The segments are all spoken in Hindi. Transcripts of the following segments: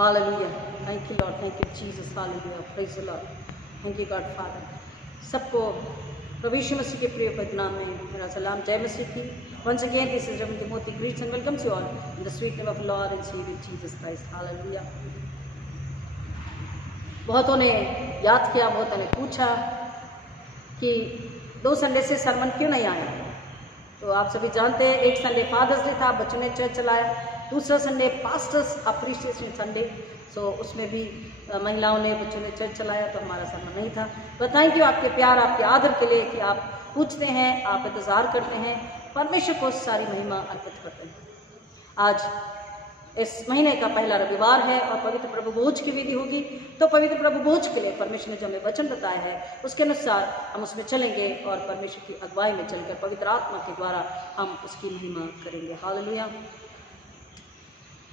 Hallelujah, thank you Lord, thank you Jesus, hallelujah, praise the Lord, thank you God father. सबको प्रभु यीशु मसीह के प्रिय पवित्र नाम में मेरा सलाम, जय मसीह की। Once again this is Ravindra Moti greets and welcomes you all in the sweet name of lord and saviour Jesus Christ, hallelujah. बहुतों ने याद किया, बहुतों ने पूछा कि 2 संडे से सरमन क्यों नहीं आया। तो आप सभी जानते हैं, एक संडे फादर्स डे था, बच्चों ने चर्च चलाया। दूसरा संडे पास्टर्स अप्रिशिएशन संडे, सो उसमें भी महिलाओं ने, बच्चों ने चर्च चलाया, तो हमारा सरमन नहीं था। तो थैंक यू आपके प्यार, आपके आदर के लिए कि आप पूछते हैं, आप इंतज़ार करते हैं, परमेश्वर को सारी महिमा अर्पित करते हैं। आज इस महीने का पहला रविवार है और पवित्र प्रभु भोज की विधि होगी। तो पवित्र प्रभु भोज के लिए परमेश्वर ने जो हमें वचन बताया है उसके अनुसार हम उसमें चलेंगे और परमेश्वर की अगुवाई में चलकर पवित्र आत्मा के द्वारा हम उसकी महिमा करेंगे। हालेलुया।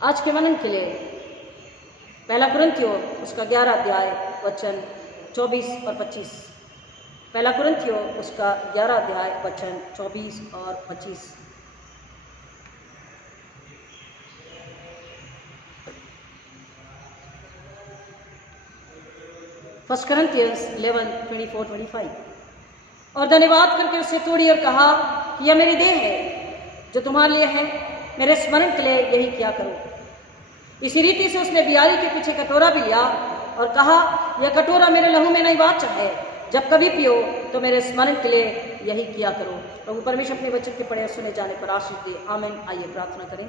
आज के मनन के लिए पहला कुरिन्थियों उसका 11 अध्याय वचन 24 और 25। पहला कुरिन्थियों उसका 11 अध्याय वचन 24 और 25। First Corinthians 11:24-25। और धन्यवाद करके उससे तोड़ी और कहा कि यह मेरी देह है जो तुम्हारे लिए है, मेरे स्मरण के लिए यही किया करो। इसी रीति से उसने बियारी के पीछे कटोरा भी लिया और कहा, यह कटोरा मेरे लहू में नई वाचा है, जब कभी पियो तो मेरे स्मरण के लिए यही किया करो। प्रभु परमेश्वर अपने वचन के पढ़े और सुने जाने पर आशीष दे, आमीन। आइए प्रार्थना करें।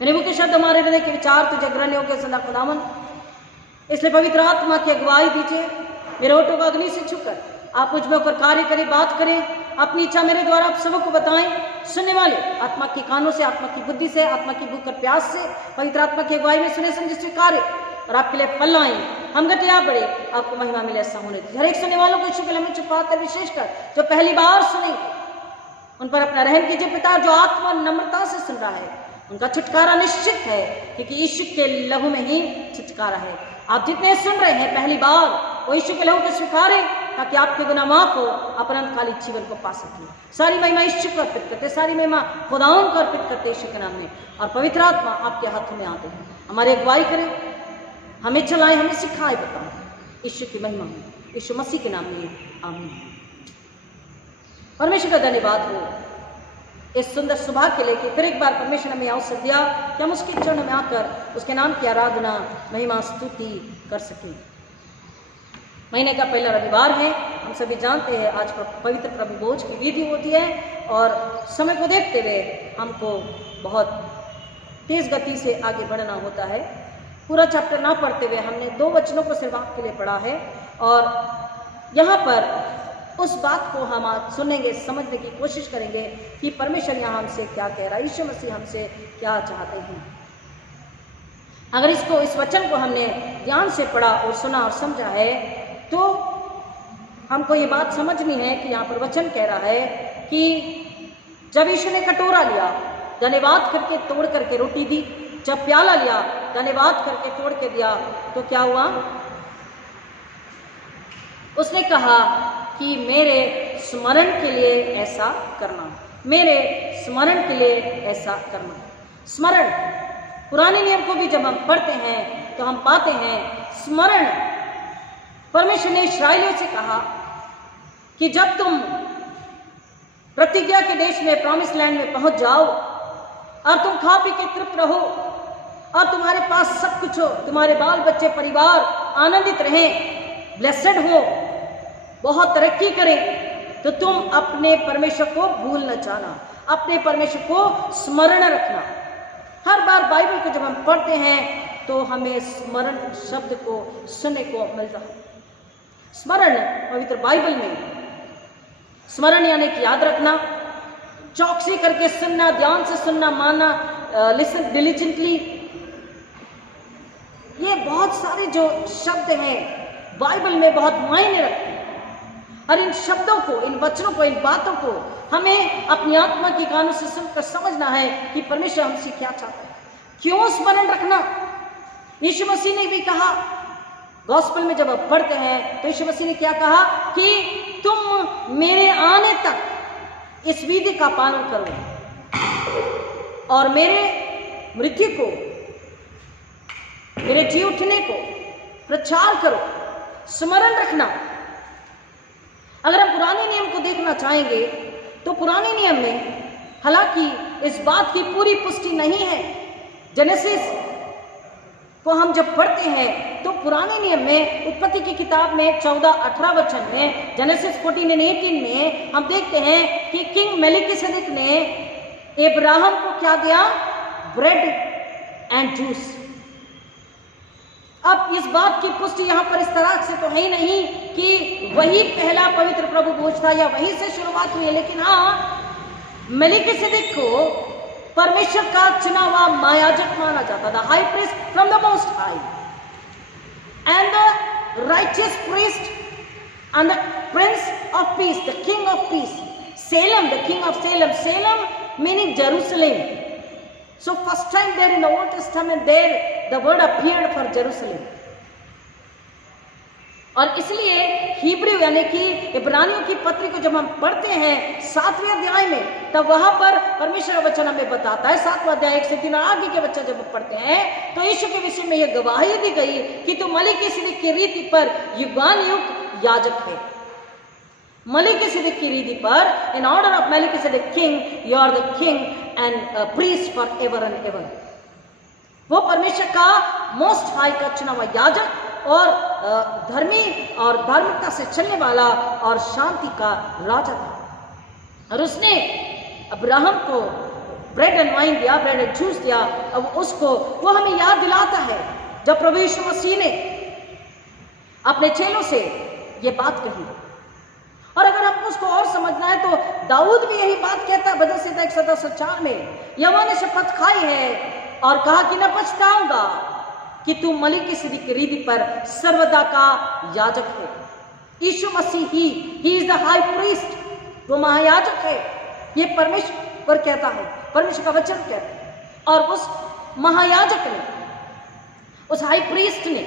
मेरे मुख्य शब्द हमारे हृदय के विचार तुझे ग्रहण योग्य सदा खुदावन, इसलिए पवित्र आत्मा की अगुवाई दीजिए। मेरे होठों को अग्नि से छूकर आप मुझ में होकर कार्य करें, बात करें, अपनी इच्छा मेरे द्वारा आप सबको बताएं। सुनने वाले आत्मा की कानों से, आत्मा की बुद्धि से, आत्मा की भूख और प्यास से पवित्र आत्मा की अगुवाई में सुने समझे स्वीकारे और आपके लिए फल लाएं। हम गतिया बढ़े, आपको महिमा मिले, ऐसा होने दीजिए। हर एक सुनने वालों को यीशु के नाम में छुपाकर, विशेषकर जो पहली बार सुनेंगे उन पर अपना रहम कीजिए पिता। जो आत्मा नम्रता से सुन रहा है उनका छुटकारा निश्चित है, क्योंकि यीशु के लहू में ही छुटकारा है। आप जितने सुन रहे हैं पहली बार, वो यीशु के लहू को स्वीकारें ताकि आपके गुनाह माफ हो, अपना अनंतकालिक जीवन को पा सकें। सारी महिमा यीशु को अर्पित करते, सारी महिमा खुदाओं को अर्पित करते यीशु के नाम में। और पवित्र आत्मा आपके हाथों में आते हैं, हमारी अगुवाई करें, हमें चलाएं, हमें सिखाए, बताएं। यीशु की महिमा हो, यीशु मसीह के नाम में, आमीन। परमेश्वर का धन्यवाद हो इस सुंदर सुबह के लिए कि फिर एक बार परमेश्वर ने हमें अवसर दिया कि हम उसके चरणों में आकर उसके नाम की आराधना, महिमा, स्तुति कर सकें। महीने का पहला रविवार है, हम सभी जानते हैं आज पवित्र प्रभु भोज की विधि होती है और समय को देखते हुए हमको बहुत तेज गति से आगे बढ़ना होता है। पूरा चैप्टर ना पढ़ते हुए हमने 2 वचनों को सिर्फ आपके लिए पढ़ा है और यहाँ पर उस बात को हम आज सुनेंगे, समझने की कोशिश करेंगे कि परमेश्वर यहाँ हमसे क्या कह रहा है, यीशु मसीह हमसे क्या चाहते हैं। अगर इस वचन को हमने ध्यान से पढ़ा और सुना और समझा है तो हमको ये बात समझनी है कि यहाँ पर वचन कह रहा है कि जब यीशु ने कटोरा लिया, धन्यवाद करके तोड़ करके रोटी दी, जब प्याला लिया, धन्यवाद करके तोड़ के दिया, तो क्या हुआ? उसने कहा कि मेरे स्मरण के लिए ऐसा करना, मेरे स्मरण के लिए ऐसा करना। स्मरण, पुराने नियम को भी जब हम पढ़ते हैं तो हम पाते हैं स्मरण। परमेश्वर ने इस्राएलियों से कहा कि जब तुम प्रतिज्ञा के देश में, प्रॉमिस लैंड में पहुंच जाओ और तुम खा पी के तृप्त रहो और तुम्हारे पास सब कुछ हो, तुम्हारे बाल बच्चे परिवार आनंदित रहें, ब्लेसेड हो, बहुत तरक्की करें, तो तुम अपने परमेश्वर को भूल न जाना, अपने परमेश्वर को स्मरण रखना। हर बार बाइबल को जब हम पढ़ते हैं तो हमें स्मरण शब्द को सुनने को मिलता है। स्मरण पवित्र बाइबल में स्मरण यानी कि याद रखना, चौकसी करके सुनना, ध्यान से सुनना, मानना, लिसन डिलिजेंटली। ये बहुत सारे जो शब्द हैं बाइबल में बहुत मायने रखते हैं और इन शब्दों को, इन वचनों को, इन बातों को हमें अपनी आत्मा की कानों से सुनकर समझना है कि परमेश्वर हमसे क्या चाहता है। क्यों स्मरण रखना? यीशु मसीह ने भी कहा, गॉस्पेल में जब आप पढ़ते हैं तो यीशु मसीह ने क्या कहा कि तुम मेरे आने तक इस विधि का पालन करो और मेरे मृत्यु को मेरे जी उठने को प्रचार करो, स्मरण रखना। अगर हम पुराने नियम को देखना चाहेंगे तो पुराने नियम में हालांकि इस बात की पूरी पुष्टि नहीं है। जेनेसिस को हम जब पढ़ते हैं तो पुराने नियम में उत्पत्ति की किताब में 14-18 वचन में, जेनेसिस 14 और 18 में हम देखते हैं कि किंग मेलिकिसेदेक ने अब्राहम को क्या दिया? Bread and juice. अब इस बात की पुष्टि यहां पर इस तरह से तो है ही नहीं कि वही पहला पवित्र प्रभु भोज था या वहीं से शुरुआत हुई है, लेकिन हाँ, मेलिकिसेदेक को परमेश्वर का चुना हुआ महायाजक माना जाता था, high priest from the most high, and the righteous priest and the Prince of peace, the king of peace, Salem, the king of Salem, Salem meaning Jerusalem. So first time there in the Old Testament there the word appeared for Jerusalem. और इसलिए हिब्रू यानी कि इब्रानियों की पत्री को जब हम पढ़ते हैं 7वें अध्याय में, तब वहां पर परमेश्वर का वचन हमें बताता है, 7वां अध्याय 1 से 3 आगे के वचन जब पढ़ते हैं तो यीशु के विषय में यह गवाही दी गई कि तू मलिकिसिदक की रीति पर युगानुयुग याजक है। मलिकिसिदक की रीति पर, in order of Melchizedek king, you are the king and priest for ever and ever. वो परमेश्वर का मोस्ट हाई का चुना हुआ याजक और धर्मी और धार्मिकता से चलने वाला और शांति का राजा था। और उसने अब्राहम को ब्रेड एंड वाइन दिया, ब्रेड एंड जूस दिया। अब उसको वो हमें याद दिलाता है जब प्रभु यीशु मसीह ने अपने चेलों से ये बात कही। और अगर हमको उसको और समझना है तो दाऊद भी यही बात कहता है भजन संहिता 110:4 में, यहोवा ने शपथ खाई है और कहा कि न पछताऊंगा कि तू मलिकिसिदक की रीति पर सर्वदा का याजक है। यीशु मसीह ही इज द हाई प्रीस्ट, वो महायाजक है। ये परमेश्वर कहता है, परमेश्वर का वचन कहता है। और उस महायाजक ने, उस हाई प्रीस्ट ने,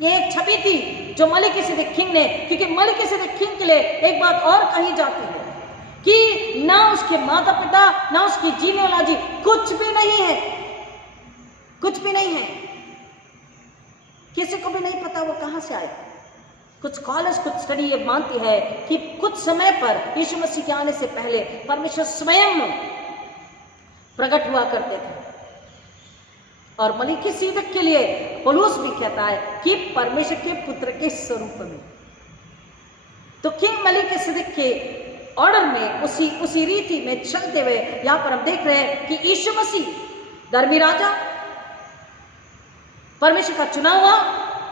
ये एक छवि थी जो मलिकिसिदक किंग ने, क्योंकि मलिकिसिदक किंग के लिए एक बात और कही जाती है कि ना उसके माता पिता ना उसकी जीनेलॉजी कुछ भी नहीं है, कुछ भी नहीं है, किसी को भी नहीं पता वो कहां से आए। कुछ स्कॉलर्स, कुछ स्टडी ये मानती है कि कुछ समय पर यीशु मसीह के आने से पहले परमेश्वर स्वयं प्रकट हुआ करते थे। और मलिकिसिदक के लिए पौलुस भी कहता है कि परमेश्वर के पुत्र के स्वरूप में। तो किंग मलिकिसिदक के ऑर्डर में, उसी रीति में चलते हुए यहां पर हम देख रहे हैं कि यीशु मसीह धर्मी राजा, परमेश्वर का चुना हुआ,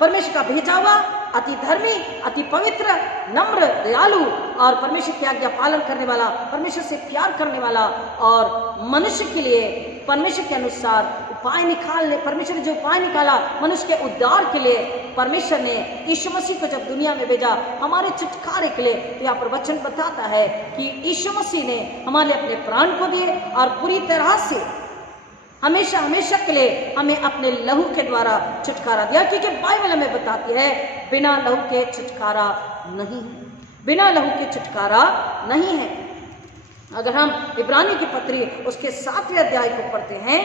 परमेश्वर का भेजा हुआ, अति धर्मी, अति पवित्र, नम्र, दयालु और परमेश्वर की आज्ञा पालन करने वाला, परमेश्वर से प्यार करने वाला और मनुष्य के लिए परमेश्वर के अनुसार उपाय निकालने, परमेश्वर ने जो उपाय निकाला मनुष्य के उद्धार के लिए, परमेश्वर ने यीशु मसीह को जब दुनिया में भेजा हमारे छुटकारे के लिए, तो यहाँ पर वचन बताता है कि यीशु मसीह ने हमारे अपने प्राण को दिए और पूरी तरह से हमेशा हमेशा के लिए हमें अपने लहू के द्वारा छुटकारा दिया। क्योंकि बाइबल हमें बताती है बिना लहू के छुटकारा नहीं है, बिना लहू के छुटकारा नहीं है। अगर हम इब्रानी की पत्री उसके 7वें अध्याय को पढ़ते हैं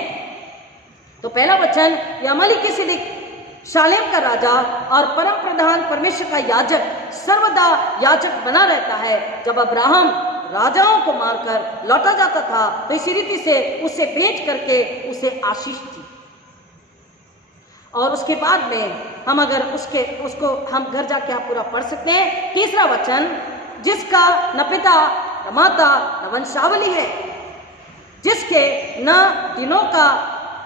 तो पहला वचन, या मलिकिसिदक शालेम का राजा और परम प्रधान परमेश्वर का याजक सर्वदा याजक बना रहता है। जब अब्राहम राजाओं को मारकर लौटा जाता था तो इसी रीति से उसे बेच करके उसे आशीष थी। और उसके बाद में हम अगर उसको हम घर जाके आप पूरा पढ़ सकते हैं। तीसरा वचन, जिसका न पिता न माता न वंशावली है, जिसके न दिनों का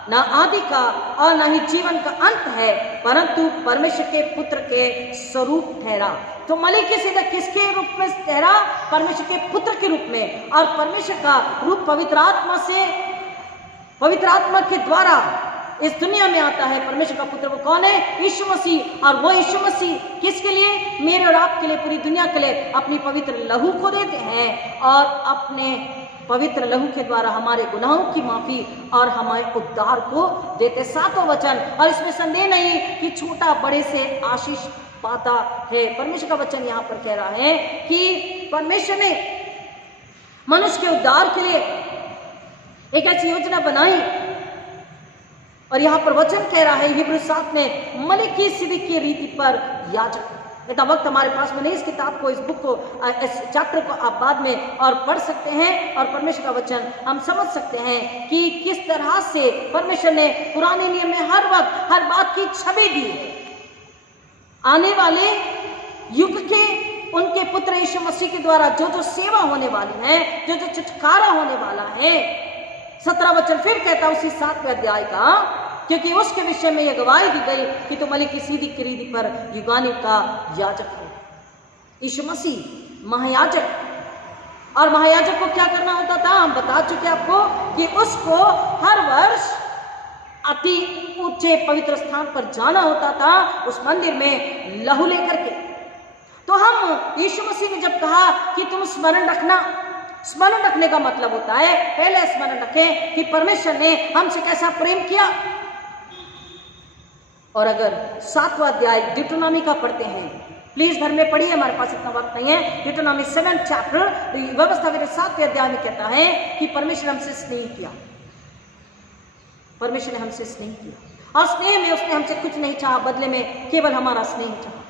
न आदि का और न ही जीवन का अंत है, परंतु परमेश्वर के पुत्र के स्वरूप ठहरा। तो मलिकिसिदक किसके रूप में ठहरा? परमेश्वर के पुत्र के रूप में। और परमेश्वर का रूप पवित्र आत्मा से, पवित्र आत्मा के द्वारा इस दुनिया में आता है। परमेश्वर का पुत्र वो कौन है? यीशु मसीह। और वो यीशु मसीह किसके लिए? मेरे और आपके लिए, पूरी दुनिया के लिए अपनी पवित्र लहू को देते हैं और अपने पवित्र लहू के द्वारा हमारे गुनाहों की माफी और हमारे उद्धार को देते। 7वां वचन, और इसमें संदेह नहीं कि छोटा बड़े से आशीष पाता है। परमेश्वर का वचन यहाँ पर कह रहा है कि परमेश्वर ने मनुष्य के उद्धार के लिए एक ऐसी योजना बनाई और यहाँ पर वचन कह रहा है हिब्रू 7 में मलिकिसिदक की रीति पर याजक। इतना वक्त हमारे पास में नहीं, इस किताब को, इस बुक को, इस चैप्टर को आप बाद में और पढ़ सकते हैं और परमेश्वर का वचन हम समझ सकते हैं कि किस तरह से परमेश्वर ने पुराने नियम में हर वक्त हर बात की छवि दी है। आने वाले युग के उनके पुत्र यीशु मसीह के द्वारा जो जो सेवा होने वाली है, जो जो छुटकारा होने वाला है। 17 वचन फिर कहता उसी 7वें अध्याय का, क्योंकि उसके विषय में यह गवाही दी गई कि तुम मलिकिसिदक की रीति पर युगानुग का याजक हो। यीशु मसीह महायाजक, और महायाजक को क्या करना होता था हम बता चुके आपको कि उसको हर वर्ष अति ऊंचे पवित्र स्थान पर जाना होता था, उस मंदिर में लहू लेकर के। तो हम यीशु मसीह ने जब कहा कि तुम स्मरण रखना, स्मरण रखने का मतलब होता है पहले स्मरण रखें कि परमेश्वर ने हमसे कैसा प्रेम किया। और अगर 7वां अध्याय डिट्रोनॉमी का पढ़ते हैं, प्लीज घर में पढ़िए, हमारे पास इतना वक्त नहीं है। डिट्रोनॉमी 7 चैप्टर व्यवस्था के 7वें अध्याय में कहता है कि परमेश्वर हमसे स्नेह किया, परमेश्वर ने हमसे स्नेह किया, और स्नेह में उसने हमसे कुछ नहीं चाहा, बदले में केवल हमारा स्नेह चाहा।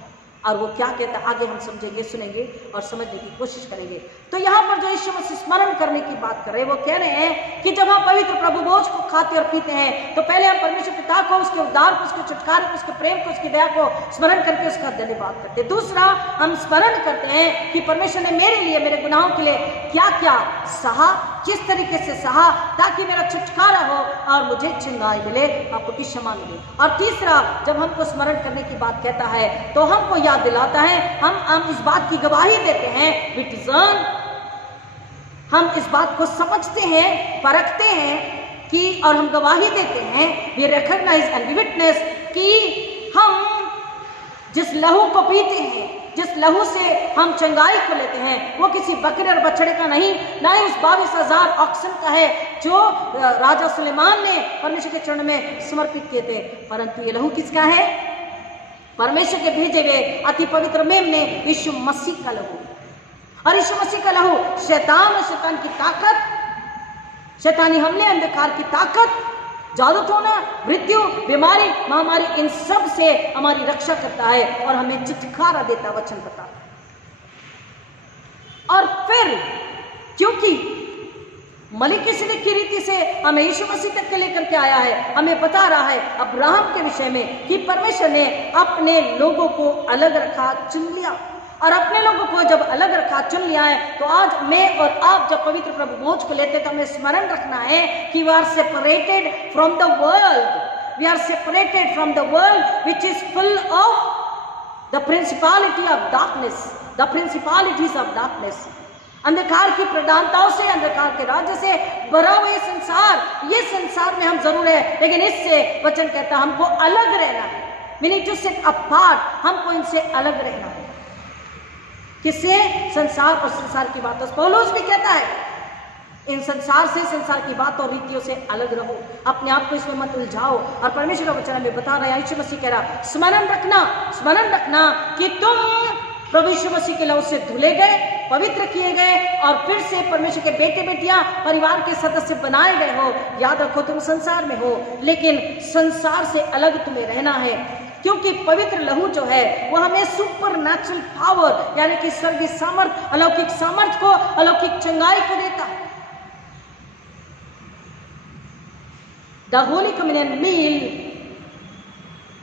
और वो क्या कहता है आगे हम समझेंगे, सुनेंगे और समझने की कोशिश करेंगे। तो यहाँ पर जो यीशु मसीह स्मरण करने की बात कर रहे हैं, वो कह रहे हैं कि जब हम पवित्र प्रभु भोज को खाते और पीते हैं तो पहले हम परमेश्वर पिता को, उसके उद्धार को, उसके छुटकारे को, उसके प्रेम को, उसकी दया को स्मरण करके उसका धन्यवाद करते हैं। दूसरा, हम स्मरण करते हैं कि परमेश्वर ने मेरे लिए, मेरे गुनाहों के लिए क्या क्या सहा, किस तरीके से सहा, ताकि मेरा छुटकारा हो और मुझे चंगाई मिले, आपको की क्षमा मिले। और तीसरा, जब हमको स्मरण करने की बात कहता है तो हमको याद दिलाता है, हम इस बात की गवाही देते हैं, विटिजन, हम इस बात को समझते हैं, परखते हैं कि, और हम गवाही देते हैं, वी रिकॉग्नाइज एंड विटनेस कि हम जिस लहू को पीते हैं, जिस लहू से हम चंगाई को लेते हैं, वो किसी बकरे और बछड़े का नहीं, ना ही उस 22,000 ऑक्सन का है जो राजा सुलेमान ने परमेश्वर के चरण में समर्पित किए थे, परंतु ये लहू किसका है? परमेश्वर के भेजे हुए अति पवित्र मेमने यीशु मसीह का लहू। और यीशु मसीह का लहू शैतान और शैतान की ताकत, शैतानी हमले, अंधकार की ताकत, जादू टोना, मृत्यु, बीमारी, महामारी, इन सब से हमारी रक्षा करता है और हमें छुटकारा देता, वचन बताता। और फिर क्योंकि मलिकिसिदक की रीति से हमें यीशु मसीह तक के लेकर के आया है, हमें बता रहा है अब्राहम के विषय में कि परमेश्वर ने अपने लोगों को अलग रखा, चुन लिया। और अपने लोगों को जब अलग रखा, चुन लिया है, तो आज मैं और आप जब पवित्र प्रभु भोज को लेते तो हमें स्मरण रखना है कि we are separated from the world, we are separated from the world which is full of the principality of darkness, the principalities of darkness, अंधकार की प्रधानताओं से, अंधकार के राज्य से भरा हुआ ये संसार, ये संसार में हम जरूर है, लेकिन इससे वचन कहता हमको अलग रहना है। We need to sit apart, हमको इनसे अलग रहना है। किससे? संसार और संसार की बातों से। पौलुस भी कहता है इन संसार से, संसार की बातों और रीतियों से अलग रहो, अपने आप को इसमें मत उलझाओ। और परमेश्वर का वचन हमें बता रहा है, यीशु मसीह कह रहा, स्मरण रखना, स्मरण रखना कि तुम प्रभु यीशु मसीह के लहू से धुले गए, पवित्र किए गए और फिर से परमेश्वर के बेटे बेटियां, परिवार के सदस्य बनाए गए हो। याद रखो तुम संसार में हो, लेकिन संसार से अलग तुम्हें रहना है, क्योंकि पवित्र लहू जो है वो हमें सुपर नेचुरल पावर, यानी कि स्वर्गीय सामर्थ, अलौकिक सामर्थ को, अलौकिक चंगाई को देता है। The holy communion meal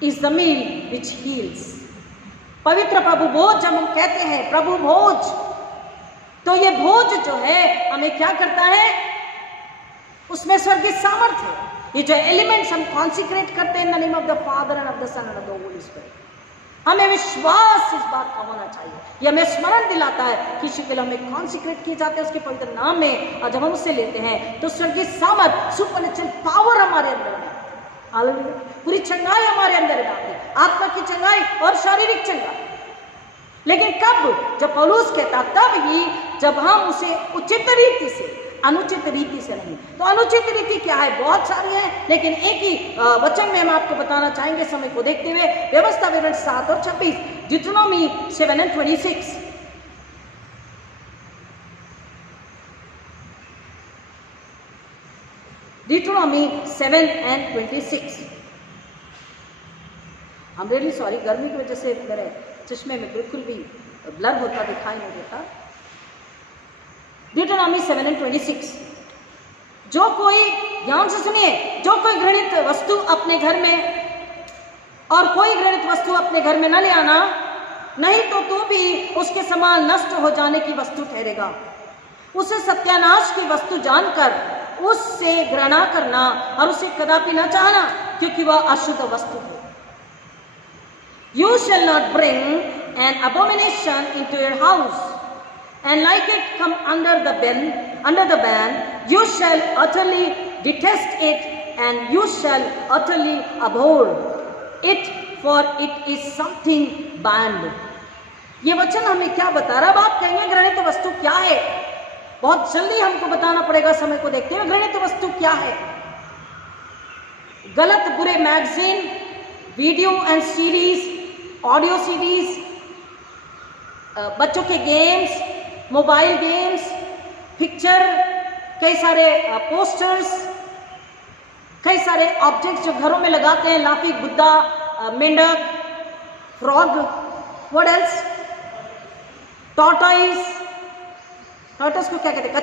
is the meal which heals. पवित्र प्रभु भोज जब हम कहते हैं प्रभु भोज, तो ये भोज जो है हमें क्या करता है? उसमें स्वर्गीय सामर्थ्य है। ये जो एलिमेंट्स हम कॉन्सिक्रेट करते हैं in the name of the Father and of the Son and of the Holy Spirit, हमें विश्वास इस बात का होना चाहिए। ये हमें स्मरण दिलाता है कि यीशु के लिए हमें कॉन्सिक्रेट किए जाते हैं उसके पवित्र नाम में, और जब हम उससे लेते हैं तो स्वर्गीय सामर्थ, सुपरनेचुरल पावर हमारे अंदर है, हालेलुया, पूरी चंगाई हमारे अंदर है, आत्मा की चंगाई और शारीरिक चंगाई। लेकिन कब? जब पौलुस कहता तब ही, जब हम उसे उचित रीति से, अनुचित रीति से नहीं। तो अनुचित रीति क्या है? बहुत सारी है, लेकिन एक ही वचन में हम आपको बताना चाहेंगे समय को देखते हुए। व्यवस्था विवरण 7 और 26, डिट्रोनॉमी 7 and 26। डिट्रोनॉमी Deuteronomy 7:26. I'm really sorry, गर्मी की वजह से मेरे चश्मे में बिल्कुल भी ब्लर होता दिखाई नहीं देता। Deuteronomy 7:26, जो कोई, ध्यान से सुनिए, जो कोई घृणित वस्तु अपने घर में और कोई घृणित वस्तु अपने घर में न ले आना, नहीं तो तू भी उसके समान नष्ट हो जाने की वस्तु ठहरेगा। उसे सत्यानाश की वस्तु जानकर उससे घृणा करना और उसे कदापि न चाहना, क्योंकि वह अशुद्ध वस्तु है। You shall not bring an abomination into your house, and like it come under the ban, you shall utterly detest it, and you shall utterly abhor it, for it is something banned. ये वचन हमें क्या बता रहा है? आप कहेंगे घृणित वस्तु क्या है? बहुत जल्दी हमको बताना पड़ेगा समय को देखते हुए। घृणित वस्तु क्या है? गलत बुरे magazine, video and series, audio series, बच्चों के गेम्स, मोबाइल गेम्स, पिक्चर, कई सारे पोस्टर्स, कई सारे ऑब्जेक्ट्स जो घरों में लगाते हैं, लाफिंग बुद्धा, मेंढक, frog, what else, tortoise, tortoise को क्या कहते हैं?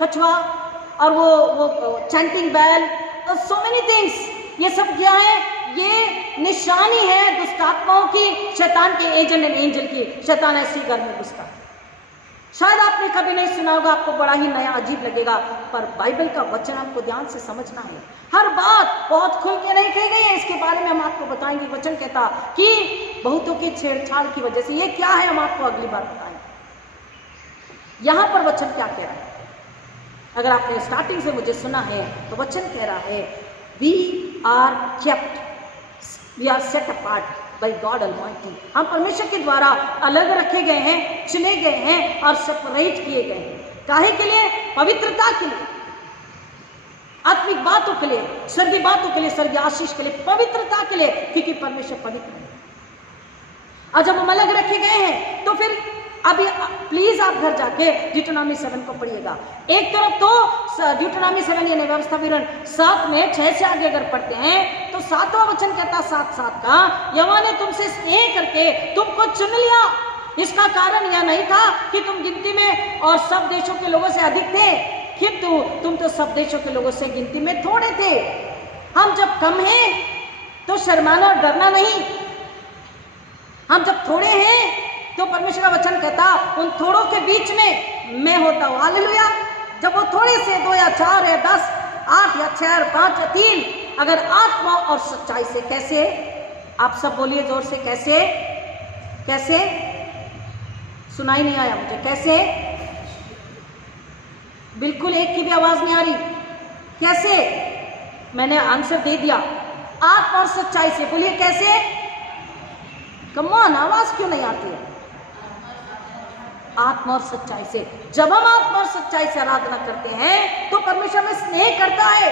कछुआ, और वो chanting bell, so many things. ये सब क्या है? ये निशानी है दुष्ट आत्माओं की, शैतान के एजेंट एंड एंजल की। शैतान ऐसी घर में घुसता। शायद आपने कभी नहीं सुना होगा, आपको बड़ा ही नया अजीब लगेगा, पर बाइबल का वचन आपको ध्यान से समझना है। हर बात बहुत खुल के नहीं कही गई है, इसके बारे में हम आपको बताएंगे। वचन कहता कि बहुतों की छेड़छाड़ की वजह से ये क्या है, हम आपको अगली बार बताएंगे। यहां पर वचन क्या कह रहा है? अगर आपने स्टार्टिंग से मुझे सुना है तो वचन कह रहा है, we are kept, we are set apart by God almighty. हम परमेश्वर के द्वारा अलग रखे गए हैं, चुने गए हैं और सेपरेट किए गए हैं। काहे के लिए? पवित्रता के लिए, आत्मिक बातों के लिए, स्वर्गीय बातों के लिए, स्वर्गीय आशीष के लिए, पवित्रता के लिए, क्योंकि परमेश्वर पवित्र है। और जब हम अलग रखे गए हैं तो फिर अभी प्लीज आप घर जाके ड्यूटोनॉमी 7 को पढ़िएगा। एक तरफ तो ड्यूटोनॉमी 7 यानी व्यवस्था विवरण 7 में 6 से आगे अगर पढ़ते हैं तो 7वां वचन कहता 7:7 का, यहोवा ने तुमसे स्नेह करके तुमको चुन लिया। इसका कारण यह नहीं था कि तुम गिनती में और सब देशों के लोगों से अधिक थे, किंतु तुम तो सब देशों के लोगों से गिनती में थोड़े थे। हम जब कम हैं तो शर्माना और डरना नहीं, हम जब थोड़े हैं तो परमेश्वर का वचन कहता उन थोड़ों के बीच में मैं होता हूं। हालेलुया। जब वो थोड़े से 2 या 4 या 10, 8 या 6 या 5 या 3, अगर आत्मा और सच्चाई से, कैसे? आप सब बोलिए जोर से, कैसे? कैसे? सुनाई नहीं आया मुझे। कैसे? बिल्कुल एक की भी आवाज नहीं आ रही। कैसे? मैंने आंसर दे दिया, आत्मा और सच्चाई से। बोलिए कैसे? कमान, आवाज क्यों नहीं आती है? आत्मा और सच्चाई से। जब हम आत्मा और सच्चाई से आराधना करते हैं तो परमेश्वर में स्नेह करता है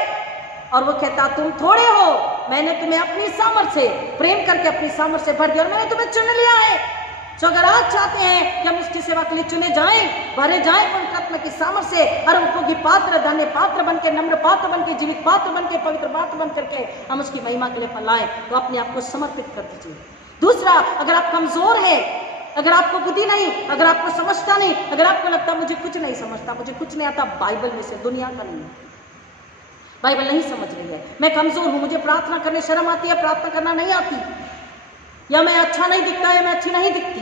और वो कहता तुम थोड़े हो, मैंने तुम्हें अपनी सामर्थ से प्रेम करके अपनी सामर्थ से भर दिया और मैंने तुम्हें चुन लिया है। तो अगर आज चाहते हैं कि हम उसकी सेवा के लिए चुने जाएं, भरे जाएं पवित्र आत्मा की सामर्थ से, और उपयोगी पात्र, धन्य पात्र बन के, नम्र पात्र बन के, जीवित पात्र बन के, पवित्र पात्र बन करके हम उसकी महिमा के लिए फैलाएं, तो अपने आप को समर्पित कर दीजिए। दूसरा, अगर आप कमजोर हैं, अगर आपको बुद्धि नहीं, अगर आपको समझता नहीं, अगर आपको लगता मुझे कुछ नहीं समझता, मुझे कुछ नहीं आता, बाइबल में से, दुनिया का नहीं, बाइबल नहीं समझ रही है, मैं कमजोर हूं, मुझे प्रार्थना करने शर्म आती है, प्रार्थना करना नहीं आती, या मैं अच्छा नहीं दिखता है, मैं अच्छी नहीं दिखती।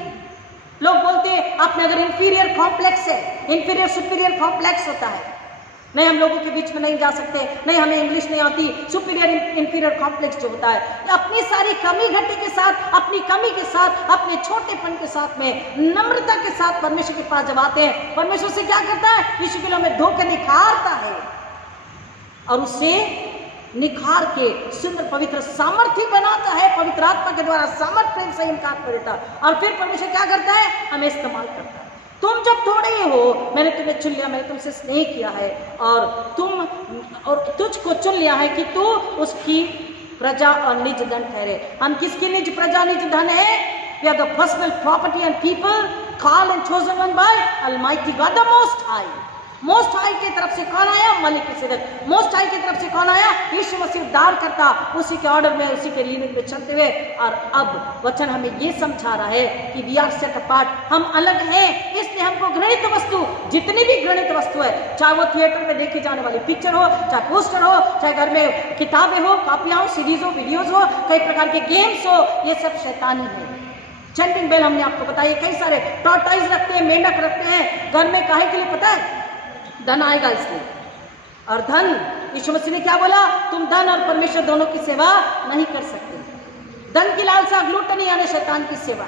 लोग बोलते हैं आपने अगर इंफीरियर कॉम्प्लेक्स है, इंफीरियर सुपीरियर कॉम्प्लेक्स होता है, नहीं हम लोगों के बीच में नहीं जा सकते, नहीं हमें इंग्लिश नहीं आती, सुपीरियर इंफीरियर कॉम्प्लेक्स जो होता है, अपनी सारी कमी घटी के साथ, अपनी कमी के साथ, अपने छोटेपन के साथ में, नम्रता के साथ परमेश्वर के पास जब आते हैं, परमेश्वर से क्या करता है? यीशु के नाम में धोकर निखारता है और उससे निखार के सुंदर पवित्र सामर्थ्य बनाता है, पवित्र आत्मा के द्वारा सामर्थ्य प्रेम संयम आत्मा देता है, और फिर परमेश्वर क्या करता है? हमें इस्तेमाल करता है। तुम जब थोड़े हो, मैंने तुम्हें चुन लिया, मैंने तुमसे स्नेह किया है और तुझको चुन लिया है कि तू उसकी प्रजा और निज धन ठहरे। हम किसकी निज प्रजा, निज धन है? We are the personal property and people called and chosen one by Almighty God the Most High। Most high की तरफ से कौन आया? मलिक सिदक। मोस्ट हाई की तरफ से कौन आया? यीशु मसीह उद्धार करता, उसी के ऑर्डर में, उसी के लीनिंग में चलते हुए। और अब वचन हमें ये समझा रहा है कि वी आर सेट अपार्ट, हम अलग हैं, इसलिए हमको घृणित वस्तु, जितनी भी घृणित वस्तु है, चाहे वो थिएटर में देखी जाने वाली पिक्चर हो, चाहे पोस्टर हो, चाहे घर में किताबें हो, कापियां हो, सीरीज हो, वीडियोज हो, कई प्रकार के गेम्स हो, ये सब शैतानी है। चैंटिंग बेल हमने आपको बताया, कई सारे टॉर्टॉइज रखते हैं, मेंढक रखते हैं घर में, काहे के लिए पता है? धन आएगा इसलिए। और धन, यीशु मसीह ने क्या बोला? तुम धन और परमेश्वर दोनों की सेवा नहीं कर सकते। धन की लालसा, ग्लूटनी यानी शैतान की सेवा।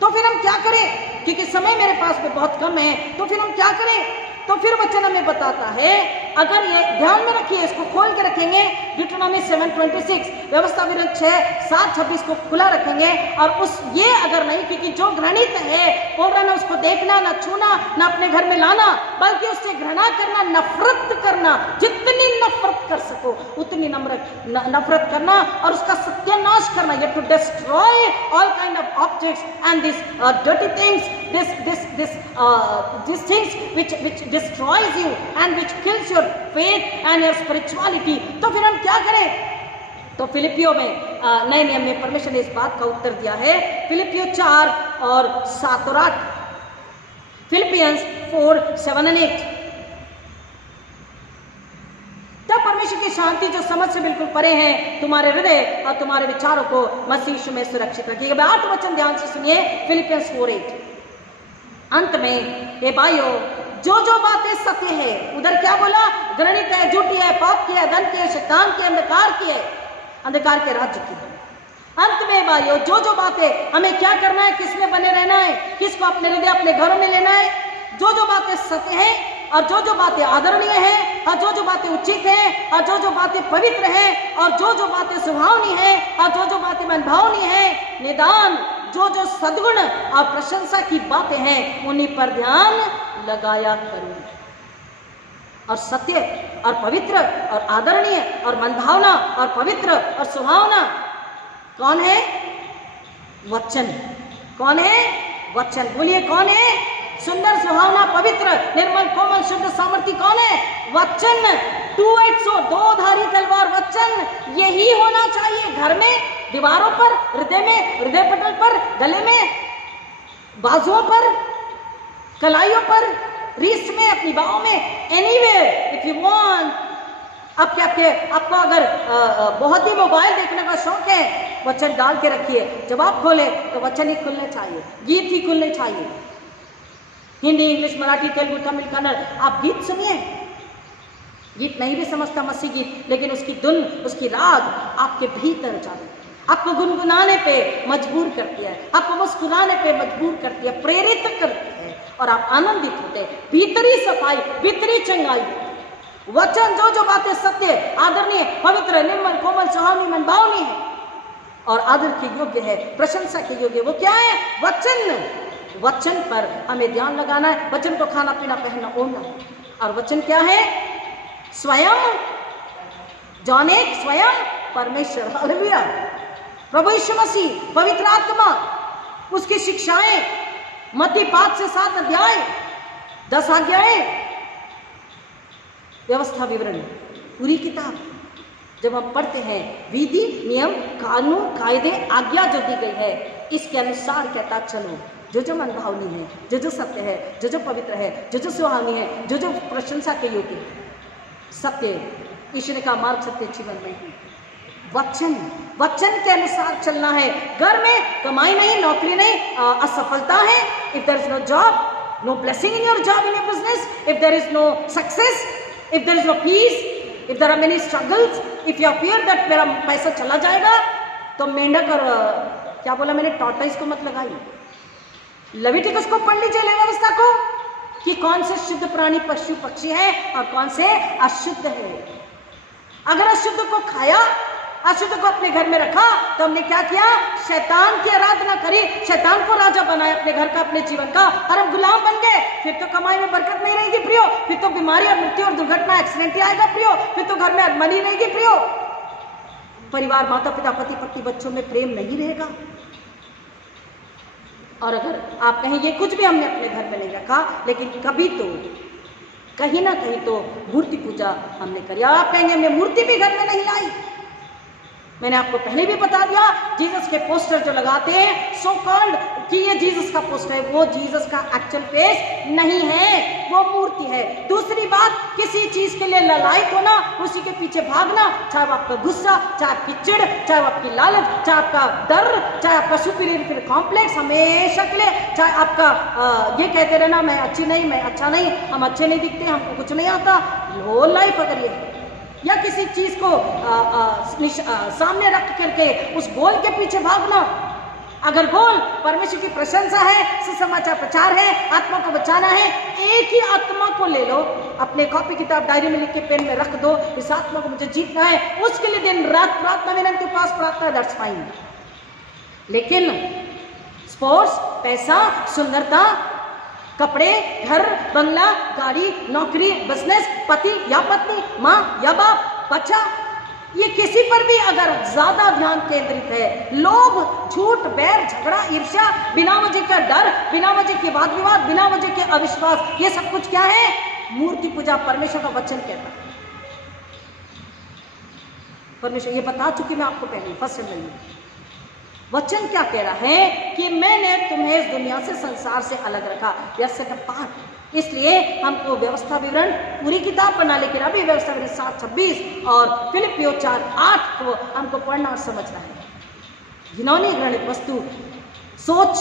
तो फिर हम क्या करें? क्योंकि समय मेरे पास में बहुत कम है, तो फिर हम क्या करें? तो फिर वचन हमें बताता है, अगर ये ध्यान में रखिए, इसको खोल के रखेंगे, ड्यूटेरोनॉमी 7:26, व्यवस्था विवरण 6:7-26 को खुला रखेंगे। और उस ये अगर नहीं, क्योंकि जो घृणित है, बोल रहा ना उसको देखना, ना छूना, ना अपने घर में लाना, बल्कि उससे घृणा करना, नफरत करना, जितनी नफरत कर सको उतनी नफरत करना और उसका सत्यानाश करना। ये to destroy all kind of objects and this dirty things, these things which destroys you and which kills your faith and your spirituality। तो फिर हम क्या करें? तो फिलिपियो में नए नियम में परमेश्वर ने इस बात का उत्तर दिया है। फिलिपियो 4:7 और 8, फिलिपियंस 4:7 और 8। तब परमेश्वर की शांति जो समझ से बिल्कुल परे है, तुम्हारे हृदय और तुम्हारे विचारों को मसीह यीशु में सुरक्षित रखिएगा। 8 वचन ध्यान से सुनिए, फिलिपियंस 4:8। अंत में हे भाइयों, जो बातें सत्य है, उधर क्या बोला? घृणित है, झूठी है, पाप की है, धन की है, शैतान की, अंधकार की है, अंधकार के राज्य की है। अंत में भाइयों, जो बातें हमें क्या करना है, किसमें बने रहना है, किसको अपने हृदय, अपने घरों में लेना है? जो बातें सत्य हैं, और जो बातें आदरणीय हैं, और जो बातें उचित हैं, और जो बातें पवित्र हैं, और जो बातें सुहावनी हैं, और जो बातें मनभावनी हैं, निदान जो सद्गुण और प्रशंसा की बातें हैं, उन्हीं पर ध्यान लगाया करूं। और सत्य और पवित्र और आदरणीय और मनभावना और पवित्र और सुहावना कौन है? वचन। कौन है? वचन। बोलिए कौन है? सुंदर, सुहावना, पवित्र, निर्मल, कोमल, शुद्ध, सामर्थी कौन है? वचन। 2-8 सौ, 2-धारी तलवार वचन। यही होना चाहिए घर में, दीवारों पर, हृदय में, हृदय पटल पर, गले में, बाजुओं पर, कलाइयों पर, रिस्ट में, अपनी बाहों में, एनीवेयर इफ यू वांट। आपको अगर बहुत ही मोबाइल देखने का शौक है, वचन डाल के रखिए। जब आप खोले तो वचन ही खुलने चाहिए, गीत ही खुलने चाहिए। हिंदी, इंग्लिश, मराठी, तेलुगु, तमिल, कन्नड़, आप गीत सुनिए। गीत नहीं भी समझता मसीह गीत, लेकिन उसकी धुन, उसकी राग आपके भीतर जाती है, आपको गुनगुनाने पे मजबूर करती है, आपको मुस्कुराने पे मजबूर करती है, प्रेरित करती है, और आप आनंदित होते हैं। भीतरी सफाई, भीतरी चंगाई। वचन जो बातें सत्य, आदरणीय, पवित्र, निर्मल, कोमल, सुहावनी, मनभावनी है और आदर के योग्य है, प्रशंसा के योग्य, वो क्या है? वचन। वचन पर हमें ध्यान लगाना है। वचन को खाना पीना, पहनना, ओढ़ना। और वचन क्या है? स्वयं, जॉन 1, स्वयं परमेश्वर। हालेलुया। प्रभु यीशु मसीह, पवित्र आत्मा, उसकी शिक्षाएं, मत्ती 5 से 7 अध्याय, 10 आज्ञाएं, व्यवस्था विवरण, पूरी किताब जब हम पढ़ते हैं, विधि, नियम, कानून, कायदे, आज्ञा जो दी गई है, इसके अनुसार कहता चलो। जो मनभावनी है, जो सत्य है, जो पवित्र है, जो सुहावनी है, जो प्रशंसा के योग्य है, सत्य, ईश्वर का मार्ग सत्य जीवन में है। वचन के अनुसार चलना है। घर में कमाई नहीं, नौकरी नहीं, असफलता है, if there is no job, no blessing in your job, in your business, if there is no success, if there is no peace, if there are many struggles, if you fear that मेरा पैसा चला जाएगा, तो मेंढक और क्या बोला मैंने, टॉर्टॉइस को मत लगाइए। लेविटिकस को पढ़ लीजिए, व्यवस्था को, कि कौन से शुद्ध प्राणी, पशु, पक्षी है और कौन से अशुद्ध है। अगर अशुद्ध को खाया, अशुद्ध को अपने घर में रखा, तो हमने क्या किया? शैतान की आराधना करी, शैतान को राजा बनाया अपने घर का, अपने जीवन का, और हम गुलाम बन गए। फिर तो कमाई में बरकत नहीं रहेगी प्रियो, फिर तो बीमारी और मृत्यु और दुर्घटना, एक्सीडेंट ही आएगा प्रियो, फिर तो घर में अनमनी रहेगी प्रियो, परिवार, माता पिता, पति पत्नी, बच्चों में प्रेम नहीं रहेगा। और अगर आप कहें ये कुछ भी हमने अपने घर में नहीं रखा, लेकिन कभी तो कहीं ना कहीं तो मूर्ति पूजा हमने करी। आप कहेंगे हमने मूर्ति भी घर में नहीं लाई। मैंने आपको पहले भी बता दिया, जीसस के पोस्टर जो लगाते हैं सो कॉल्ड कि ये जीसस का पोस्टर है, वो जीसस का एक्चुअल फेस नहीं है, वो मूर्ति है। दूसरी बात, किसी चीज के लिए ललायत होना, उसी के पीछे भागना, चाहे आपका गुस्सा, चाहे आपकी चिड़, चाहे आपकी लालच, चाहे आपका डर, चाहे आपका सुपीरियर कॉम्प्लेक्स हमेशा के लिए, चाहे आपका ये कहते रहना मैं अच्छी नहीं, मैं अच्छा नहीं, हम अच्छे नहीं दिखते, हमको कुछ नहीं आता, लो लाइफ अगर ये है, या किसी चीज को सामने रख करके उस गोल के पीछे भागना। अगर गोल परमेश्वर की प्रशंसा है, सुसमाचार प्रचार है, आत्मा को बचाना है, एक ही आत्मा को ले लो, अपने कॉपी किताब डायरी में लिख के पेन में रख दो, इस आत्मा को मुझे जीतना है, उसके लिए दिन रात प्रार्थना विनंती उपास प्रार्थना दर्श पाएंगे। लेकिन स्पोर्ट्स, पैसा, सुंदरता, कपड़े, घर, बंगला, गाड़ी, नौकरी, बिजनेस, पति या पत्नी, माँ या बाप, बच्चा, ये किसी पर भी अगर ज्यादा ध्यान केंद्रित है, लोभ, झूठ, बैर, झगड़ा, ईर्ष्या, बिना वजह का डर, बिना वजह के वाद विवाद, बिना वजह के अविश्वास, ये सब कुछ क्या है? मूर्ति पूजा। परमेश्वर का वचन कहता है, परमेश्वर ये बता चुकी मैं आपको पहले फर्स्ट में। वचन क्या कह रहा है कि मैंने तुम्हें इस दुनिया से, संसार से अलग रखा, या सेट अपार्ट। इसलिए हमको व्यवस्था विवरण पूरी किताब पढ़ना, लेकिन अभी व्यवस्था विवरण 7:26 और फिलिपियों 4:8 को हमको पढ़ना और समझना है। जिन्होंने घृणित वस्तु, सोच,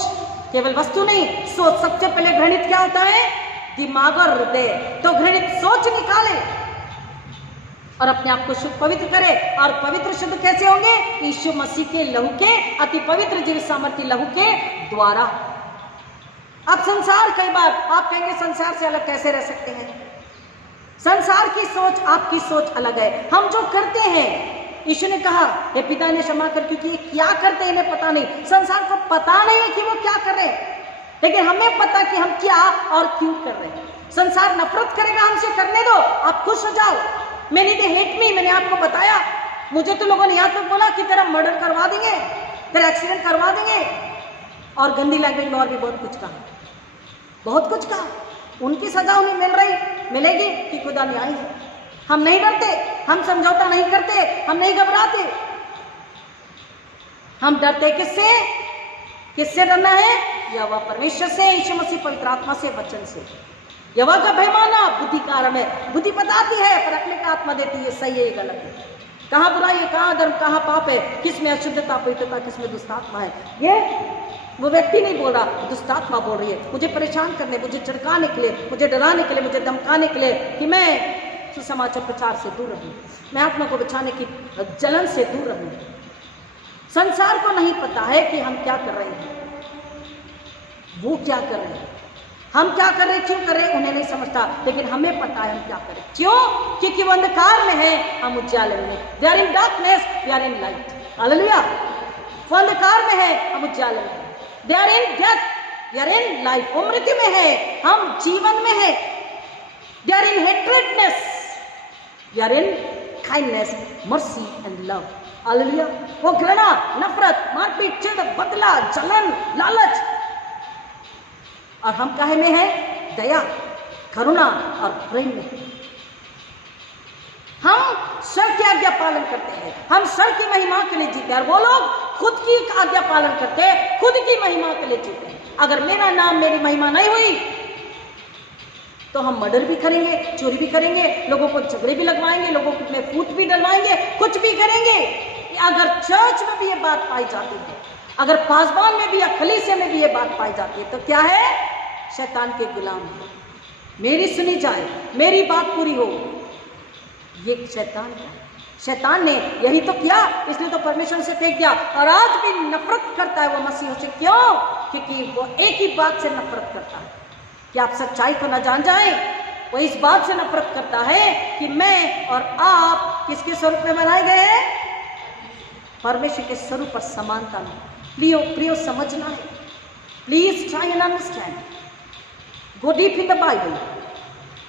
केवल वस्तु नहीं, सोच, सबसे पहले घृणित क्या होता है? दिमाग और हृदय। तो घृणित सोच निकाले और अपने आप को शुद्ध पवित्र करे। और पवित्र शुद्ध कैसे होंगे? यीशु मसीह के लहू के, अति पवित्र जीवित सामर्थ्य लहू के द्वारा। अब संसार, कई बार आप कहेंगे संसार से अलग कैसे रह सकते हैं? संसार की सोच, आपकी सोच अलग है। हम जो करते हैं, यीशु ने कहा हे पिता ने क्षमा कर, क्योंकि ये क्या करते हैं इन्हें पता नहीं। संसार को पता नहीं है कि वो क्या कर रहे हैं, लेकिन हमें पता कि हम क्या और क्यों कर रहे हैं। संसार नफरत करेगा हमसे, करने दो, आप खुश हो जाओ। मैंने दे हेट मी, मैंने आपको बताया, मुझे तो लोगों ने यहाँ तक बोला कि तेरा मर्डर करवा देंगे, तेरा एक्सीडेंट करवा देंगे, और गंदी लैंग्वेज में और भी बहुत कुछ कहा, बहुत कुछ कहा। उनकी सजा उन्हें मिलेगी कि खुदा न्याय है। हम नहीं डरते, हम समझौता नहीं करते, हम नहीं घबराते। हम डरते किससे? किससे डरना है? यहोवा परमेश्वर से, यीशु मसीह पवित्र आत्मा से, वचन से। यहोवा का भय माना बुद्धि का आरंभ है। बुद्धि बताती है, पर अक्ल का आत्मा देती है सही है गलत है, कहाँ बुराई है, कहाँ धर्म, कहाँ पाप है, किस में अशुद्धता, पवित्रता, किस में दुष्टात्मा है। ये वो व्यक्ति नहीं बोल रहा, दुष्टात्मा बोल रही है, मुझे परेशान करने, मुझे चड़काने के लिए, मुझे डराने के लिए, मुझे धमकाने के लिए, कि मैं सुसमाचार प्रचार से दूर रहूं, मैं आत्मा को बचाने की जलन से दूर रहूं। संसार को नहीं पता है कि हम क्या कर रहे हैं, वो क्या कर रहे हैं, हम क्या कर रहे हैं, क्यों कर रहे हैं, उन्हें नहीं समझता। लेकिन हमें पता है हम क्या करें। क्यों? क्योंकि वो अंधकार में है, हम उजाले में। They are in darkness, we are in light. Hallelujah. वो अंधकार में है, हम उजाले में। They are in death, we are in life. वो मृत्यु में है, हम जीवन में है। They are in hatredness, we are in kindness, mercy and love. Hallelujah. वो घृणा, नफरत, मारपीट, चिढ़, बदला, जलन, लालच, और हम काहे में है? दया, करुणा और प्रेम में। हम सर की आज्ञा पालन करते हैं, हम सर की महिमा के लिए जीते हैं, और वो लोग खुद की आज्ञा पालन करते हैं, खुद की महिमा के लिए जीते हैं। अगर मेरा नाम, मेरी महिमा नहीं हुई तो हम मर्डर भी करेंगे, चोरी भी करेंगे, लोगों को झगड़े भी लगवाएंगे, लोगों में फूट भी डलवाएंगे, कुछ भी करेंगे। अगर चर्च में भी ये बात पाई जाती है, अगर पासबान में भी या कलीसिया में भी ये बात पाई जाती है, तो क्या है? शैतान के गुलाम है। मेरी सुनी जाए, मेरी बात पूरी हो, ये शैतान का। शैतान ने यही तो किया, इसलिए तो परमेश्वर से फेंक दिया, और आज भी नफरत करता है वो मसीह से। क्यों? क्योंकि वो एक ही बात से नफरत करता है कि आप सच्चाई को न जान जाएं। वो इस बात से नफरत करता है कि मैं और आप किसके स्वरूप में बनाए गए हैं? परमेश्वर के स्वरूप पर समानता नहीं। प्रियो समझना है, please try and understand, go deep in the Bible.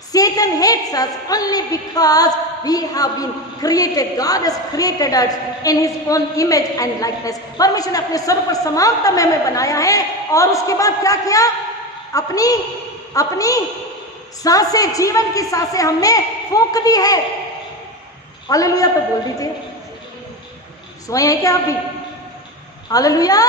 Satan hates us only because we have been created. God has created us in His own image and likeness. परमेश्वर ने अपने स्वरूप पर समानता में हमें बनाया है, और उसके बाद क्या किया? अपनी सांसें, जीवन की सांसें हमने फूंक दी है। हालेलुया पे बोल दीजिए। सोए हैं क्या आप भी? हालेलुया।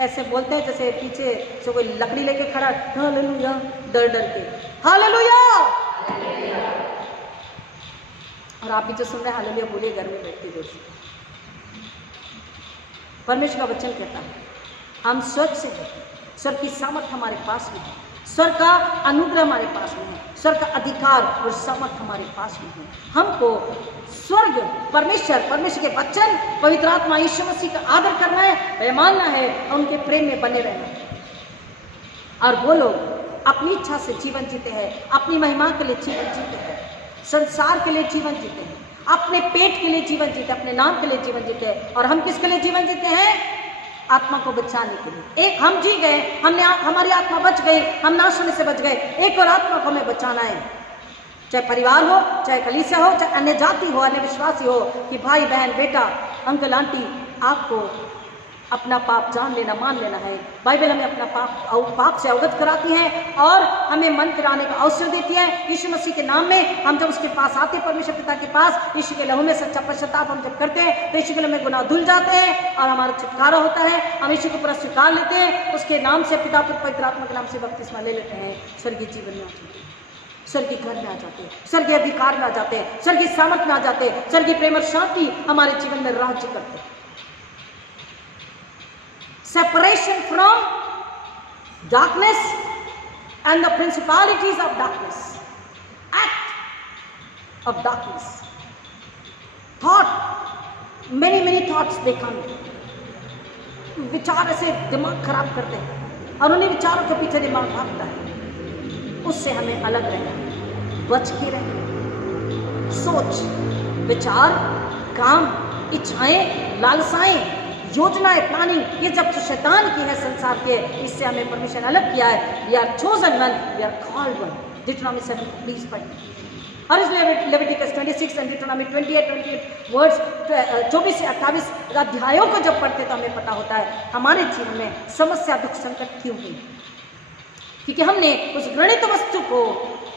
ऐसे बोलते हैं जैसे पीछे से कोई लकड़ी लेके खड़ा, हालेलुया, डर डर के, हालेलुया। और आप भी जो सुन रहे हैं हालेलुया बोलिए घर में बैठते जोर से। परमेश्वर का वचन कहता है हम स्वर्ग से हैं, स्वर्ग की सामर्थ हमारे पास में है, स्वर्ग का अनुग्रह हमारे पास में है, स्वर्ग का अधिकार और सामर्थ हमारे पास में है। हमको स्वर्ग, परमेश्वर के वचन, पवित्र आत्मा यीशु मसीह का आदर करना है, मानना है और उनके प्रेम में बने रहना है। और वो लोग अपनी इच्छा से जीवन जीते हैं, अपनी महिमा के लिए जीवन जीते हैं, संसार के लिए जीवन जीते हैं, अपने पेट के लिए जीवन जीते हैं, अपने नाम के लिए जीवन जीते हैं। और हम किसके लिए जीवन जीते हैं? आत्मा को बचाने के लिए। एक हम जी गए, हमारी आत्मा बच गई, हम नाश होने से बच गए, एक और आत्मा को हमें बचाना है। चाहे परिवार हो, चाहे कलीसिया हो, चाहे अन्य जाति हो, अन्य विश्वासी हो, कि भाई बहन बेटा अंकल आंटी, आपको अपना पाप जान लेना, मान लेना है। बाइबल हमें अपना पाप से अवगत कराती है और हमें मन फिराने का अवसर देती है। यीशु मसीह के नाम में हम जब उसके पास आते हैं, परमेश्वर पिता के पास, यीशु के लहू में सच्चा पश्चाताप हम जब करते हैं तो यीशु के लहू में गुनाह धुल जाते हैं और हमारा छुटकारा होता है। हम यीशु को पूरा स्वीकार लेते हैं, उसके नाम से, पिता पुत्र पवित्र आत्मा के नाम से बपतिस्मा ले लेते हैं, स्वर्गीय जीवन में आ जाते हैं, स्वर्गीय घर में आ जाते हैं, स्वर्गीय अधिकार में आ जाते हैं, स्वर्गीय सामर्थ में आ जाते हैं, स्वर्गीय प्रेम और शांति हमारे जीवन में राज्य करते हैं। Separation from darkness and the principalities of darkness, act of darkness, thought, many thoughts they come, विचार ऐसे दिमाग खराब करते हैं और उन्हीं विचारों के पीछे दिमाग भागता है। उससे हमें अलग रहना है, बच के रहना। सोच, विचार, काम, इच्छाएं, लालसाएं, योजनाएं, प्लानिंग, ये जब तो शैतान की है संसार के, इससे हमें परमेश्वर ने अलग किया है। We are chosen one, we are called one. Deuteronomy 7 please पढ़िए। और इस लेविटिकस 26 और डिट्रोनॉमी 28 वर्ड्स 24 से 28 अध्यायों को जब पढ़ते तो हमें पता होता है हमारे जीवन में समस्या, दुख, संकट क्यों हुई। क्योंकि हमने उस घृणित वस्तु को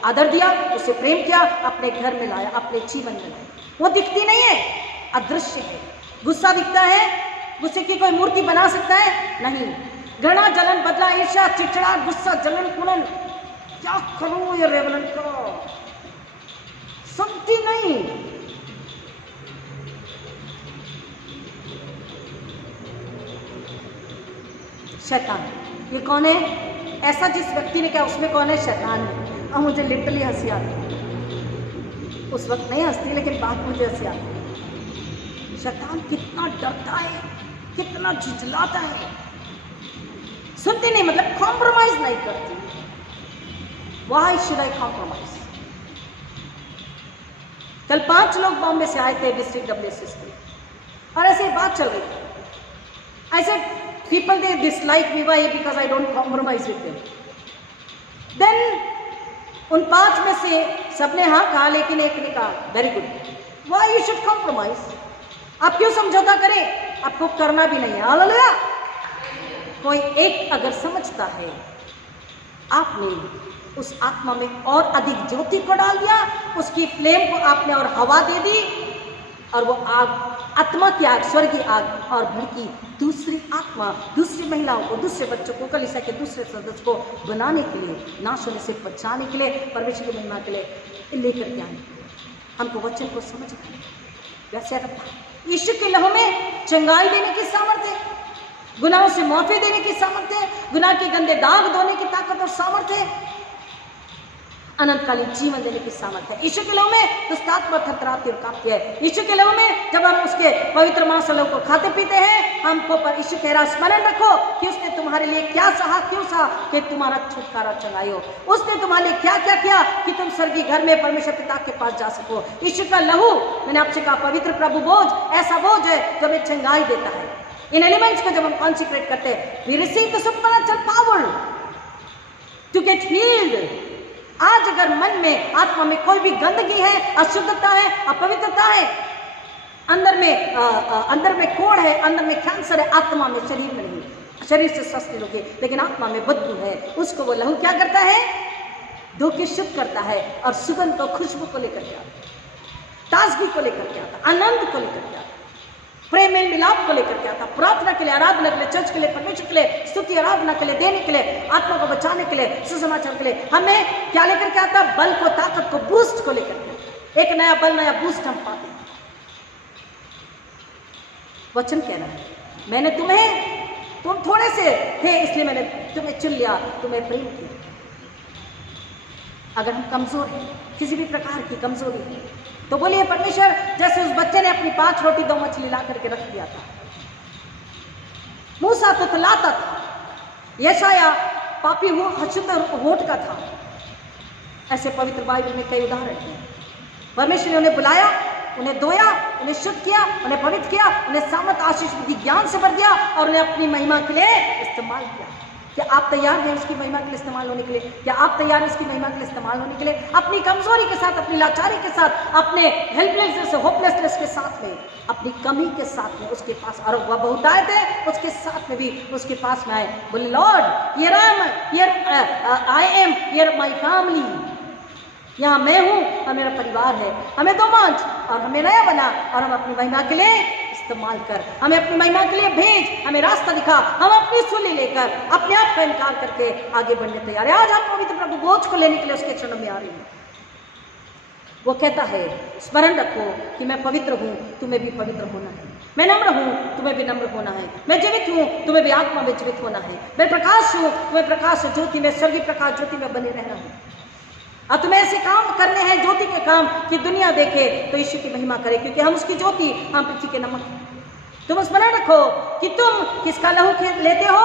आदर दिया, उसे प्रेम किया, अपने घर में लाया, अपने जीवन में लाया। वो दिखती नहीं है, अदृश्य है। गुस्सा दिखता है, गुस्से की कोई मूर्ति बना सकता है? नहीं। घृणा, जलन, बदला, ईर्ष्या, चिड़चिड़ा, गुस्सा, जलन, कुनन, क्या करूं ये रेवलेंट को, सुनती नहीं। शैतान, ये कौन है? ऐसा जिस व्यक्ति ने कहा उसमें कौन है? शैतान है। और मुझे लिटरली हंसी आती, उस वक्त नहीं हंसती लेकिन बात मुझे हंसी आती। शैतान कितना डरता है, कितना झुंझलाता है, सुनती नहीं, मतलब कॉम्प्रोमाइज नहीं करती। Why should I compromise? कल 5 लोग बॉम्बे से आए थे डिस्ट्रिक्ट WSS के, और ऐसे बात चल रही थी। ऐसे people they dislike me why because I don't compromise with them. Then उन 5 में से सबने हाँ कहा, लेकिन एक ने कहा very good, why you should compromise? आप क्यों समझौता करें? आपको करना भी नहीं है। हालेलुया। कोई एक अगर समझता है, आपने उस आत्मा में और अधिक ज्योति को डाल दिया, उसकी फ्लेम को आपने और हवा दे दी, और वो आग, आत्मा की आग, स्वर्गीय आग और भड़की दूसरी आत्मा, दूसरी महिलाओं को, दूसरे बच्चों को, कलीसिया के दूसरे सदस्य को बनाने के लिए, नाश होने से बचाने के लिए, परमेश्वर की महिमा के लिए लेकर के आने। हमको वचन को समझना है। वैसे रखा यीशु के लहू में चंगाई देने की सामर्थ्य है, गुनाहों से माफी देने की सामर्थ्य है, गुनाह के गंदे दाग धोने की ताकत और सामर्थ्य है, अनंतकालीन जीवन देने की सामर्थ्य है। यीशु के लहू में दुष्ट आत्मा थरथराती और कांपती है। यीशु के लहू में जब हम उसके पवित्र मांस और लहू को खाते पीते हैं, हमको पर यीशु कह रहा स्मरण रखो कि उसने तुम्हारे लिए क्या सहा, क्यों सहा, कि तुम्हारा छुटकारा चढ़ाई हो। उसने तुम्हारे लिए क्या क्या किया कि तुम स्वर्गीय घर में परमेश्वर पिता के पास जा सको। यीशु का लहू, मैंने आपसे कहा, पवित्र प्रभु बोझ, ऐसा बोझ है जो हमें चंगाई देता है। इन एलिमेंट्स को जब हम कॉन्सिक्रेट करते हैं, we receive the supernatural power to get healed. आज अगर मन में, आत्मा में कोई भी गंदगी है, अशुद्धता है, अपवित्रता है, अंदर में कोढ़ है, अंदर में कैंसर है, आत्मा में, शरीर में नहीं, शरीर से स्वस्थ लोगे, लेकिन आत्मा में बदबू है, उसको वो लहू क्या करता है? धो के शुद्ध करता है और सुगंध को, खुशबू को लेकर के आता है, ताजगी को लेकर के आता, आनंद को लेकर के आता, प्रेम में मिलाप को लेकर के आता, प्रार्थना के लिए, आराधना के लिए, चर्च के लिए, परमेश्वर के लिए, स्तुति आराधना के लिए, देने के लिए, आत्मा को बचाने के लिए, सुसमाचार के लिए। हमें क्या लेकर के आता? बल को, ताकत को, बूस्ट को लेकर के। एक नया बल, नया बूस्ट हम पाते हैं। वचन कह रहा है, मैंने तुम थोड़े से थे इसलिए मैंने तुम्हें चुन लिया, तुम्हें प्रेम किया। अगर हम कमजोर हैं, किसी भी प्रकार की कमजोरी है, तो बोलिए परमेश्वर, जैसे उस बच्चे ने अपनी 5 रोटी 2 मछली ला करके रख दिया था, मूसा तुतलाता था, यशाया पापी अशुद्ध होठ का था। ऐसे पवित्र बाइबल में कई उदाहरण हैं। परमेश्वर ने उन्हें बुलाया, उन्हें धोया, उन्हें शुद्ध किया, उन्हें पवित्र किया, उन्हें सामर्थ, आशीष, बुद्धि, ज्ञान से भर दिया और उन्हें अपनी महिमा के लिए इस्तेमाल किया। क्या आप तैयार हैं उसकी महिमा के लिए इस्तेमाल होने के लिए? क्या आप तैयार हैं उसकी महिमा के लिए इस्तेमाल होने के लिए? अपनी कमजोरी के साथ, अपनी लाचारी के साथ, अपने हेल्पलेसनेस, होपलेसनेस के साथ में, अपनी कमी के साथ में उसके पास, और वह बहुतायत है उसके साथ में भी उसके पास में आए। बोले Lord, here I am, here my family, यहाँ मैं हूँ और मेरा परिवार है, हमें दो मांझ और हमें नया बना और हम अपनी महिमा के लिए इस्तेमाल कर, हमें अपनी महिमा के लिए भेज, हमें रास्ता दिखा। हम अपनी सूली लेकर अपने आप का इनकार करके आगे बढ़ने तैयार है। आज हम पवित्र प्रभु बोझ को लेने के लिए उसके चरणों में आ रहे हैं। वो कहता है, स्मरण रखो कि मैं पवित्र हूँ, तुम्हें भी पवित्र होना है। मैं नम्र हूँ, तुम्हें भी नम्र होना है। मैं जीवित हूँ, तुम्हें भी आत्मा में जीवित होना है। मैं प्रकाश हूँ, तुम्हें प्रकाश ज्योति में, स्वर्गीय प्रकाश ज्योति में बने रहना है। और तुम्हें ऐसे काम करने हैं, ज्योति के काम, कि दुनिया देखे तो यीशु की महिमा करे, क्योंकि हम उसकी ज्योति, हम पृथ्वी के नमक हैं। तुम स्मरण रखो कि तुम किसका लहू लेते हो?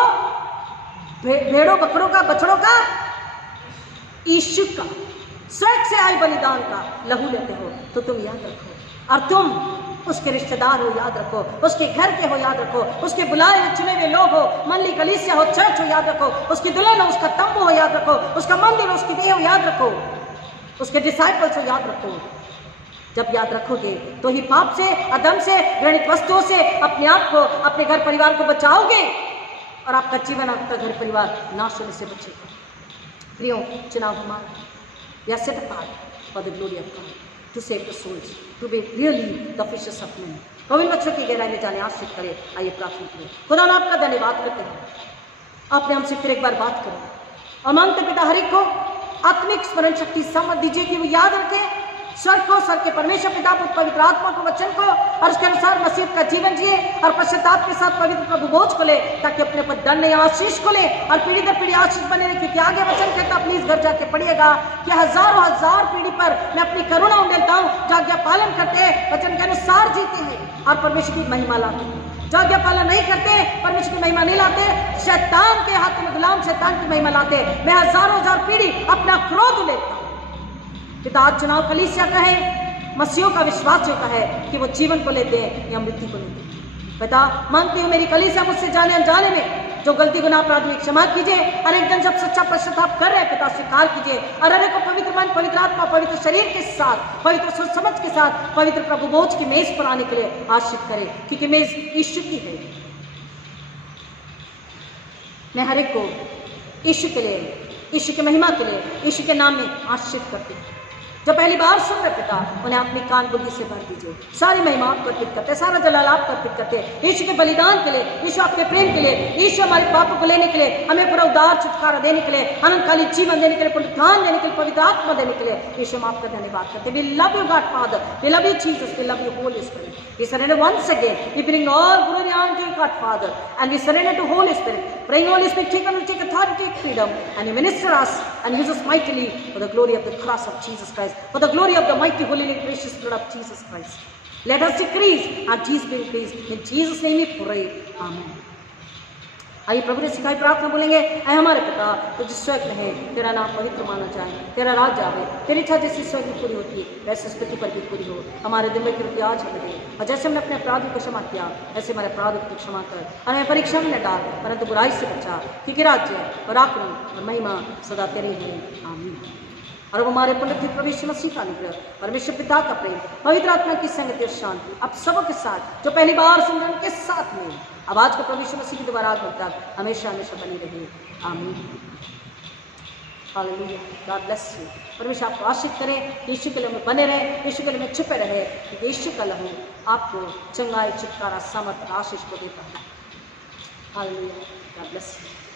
भेड़ों, बकरों का, बछड़ों का, यीशु का, स्वर्ग से आए बलिदान का लहू लेते हो। तो तुम याद रखो, और तुम उसके रिश्तेदार हो, याद रखो, उसके घर के हो, याद रखो, उसके बुलाए हुए चुने हुए लोग हो, मंडली, कलीसिया हो, चर्च हो, याद रखो, उसकी दुल्हन हो, उसका तंबू हो, याद रखो, उसका मंदिर, उसकी देह हो, याद रखो, उसके डिसाइपल्स हो, याद रखो। जब याद रखोगे तो ही पाप से, अधर्म से, घृणित वस्तुओं से अपने आप को, अपने घर परिवार को बचाओगे और आपका जीवन, आपका घर परिवार नाश होने से बचेगा। प्रियो, चुनाव हमारा, we are set apart for the glory of God, to save the souls, to be really the fishers of men। Kavin बच्चों की गहराई में जाने आश्रित करें। आइए प्रार्थना करें। खुदा ना आपका धन्यवाद करते हैं, आपने हमसे फिर एक बार बात करो और मांगते पिता हर एक को आत्मिक स्मरण शक्ति समझ दीजिए कि वो याद रखे स्वर्ग को, स्वर्ग के परमेश्वर पिता को, पवित्र आत्मा को, वचन को, और उसके अनुसार मसीह का जीवन जिए और पश्चाताप के साथ पवित्र प्रभु बोझ को ले, ताकि अपने पर दंड या आशीष को ले और पीढ़ी दर पीढ़ी आशीष बने रहे। क्योंकि आगे वचन कहता, प्लीज घर जाके पढ़िएगा कि हजारों हजार पीढ़ी पर मैं अपनी करुणा उंडेलता हूँ, जो आज्ञा पालन करते हैं, वचन के अनुसार जीते हैं और परमेश्वर की महिमा लाते हैं। जो आज्ञा पालन नहीं करते, परमेश्वर की महिमा नहीं लाते, शैतान के हाथ में गुलाम, शैतान की महिमा लाते, मैं हजारों हजार पीढ़ी अपना क्रोध उंडेलता हूँ। पिता, आज चुनाव कलीसिया का है, मसीहों का विश्वास होता है कि वो जीवन को लेते हैं या मृत्यु को लेते हैं। पिता, मांगती हूँ मेरी कलीसिया मुझसे जाने अनजाने में जो गलती गुनाह अपराध में क्षमा कीजिए, और एक दिन जब सच्चा पश्चाताप कर रहे हैं पिता, स्वीकार कीजिए और हर एक को पवित्र मन, पवित्र आत्मा, पवित्र शरीर के साथ, पवित्र सोच समझ के साथ पवित्र प्रभु बोझ की मेज पर आने के लिए आश्रित करें, क्योंकि मेज यीशु की है। मैं हर एक को यीशु के लिए, यीशु की महिमा के लिए, यीशु के नाम में आश्रित करती हूँ। जो पहली बार सुन रहे पिता, उन्हें अपनी कान बुद्धि से भर दीजिए। सारी महिमा आपको अर्पित करते, सारा जलाल आपको अर्पित करते, यीशु के बलिदान के लिए, यीशु आपके प्रेम के लिए, यीशु हमारे पापों को लेने के लिए, हमें पूरा उदार छुटकारा देने के लिए, अनंतकाली जीवन देने के लिए, पुनरुत्थान देने के लिए, पवित्र आत्मा देने के लिए, यीशु हम आपका धन्यवाद करते। We love you God Father, we love you Jesus, we love you Holy Spirit. We surrender once again. We bring all glory and honor to you, God Father, and we surrender to Holy Spirit. Praying Holy Spirit, take authority, take freedom, and you minister us and use us mightily for the glory of the cross of Jesus Christ, for the glory of the mighty, holy, and precious blood of Jesus Christ. Let us decrease and Jesus be increased. In Jesus' name we pray. Amen. आइए प्रभु ने सिखाई प्रार्थना बोलेंगे। ऐ हमारे पिता तो जिस स्वर्ग में है, तेरा नाम पवित्र माना जाए, तेरा राज्य आवे, तेरी इच्छा जैसी स्वर्ग में पूरी होती है वैसे इस पृथ्वी पर भी पूरी हो। हमारे दिन भर की रोटी आज हमें दे, और जैसे हमने अपने अपराधियों को क्षमा किया ऐसे हमारे अपराधों को क्षमा कर, और हमें परीक्षा में न डाल परंतु बुराई से बचा, क्योंकि राज्य, पराक्रम और महिमा सदा तेरी है। आमीन। और वो हमारे पुण्य प्रभु मसीह का अनुग्रह, परमेश्वर पिता का प्रेम, पवित्र आत्मा की संगति और शांति अब सबों के साथ जो पहली बार सुन रहे के साथ में अब आज को प्रभु मसीह की दोबारा आगमन तक हमेशा हमेशा बनी रहे। आमीन। Hallelujah, God bless you. परमेश्वर आपको आशीष करे, यीशु के लहू में बने रहे, यीशु के लहू में छुपे रहे, क्योंकि यीशु का लहू आपको चंगाई, छुटकारा, सामर्थ, आशीष को देता है। Hallelujah, God bless you.